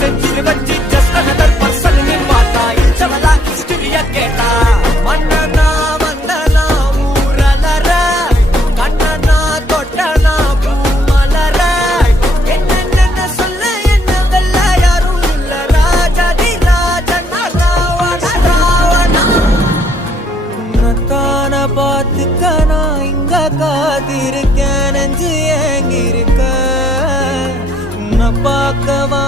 செஞ்சிரு வச்சு just another person நீ பார்த்தா இச்சவலா ஹிஸ்டரிய கேட்டா மன்னனா வந்தனா ஊரலற கண்ணனா தொட்டனா பூமலர என்ன சொல்ல என்ன வெல்ல யாரும் இல்ல ராஜாதி ராஜனா ராவண ராவணா உன்னத்தான பார்த்துக்க நான் இங்க காத்திருக்கேன் நெஞ்சு ஏங்கிருக்க உன்னை பார்க்கவா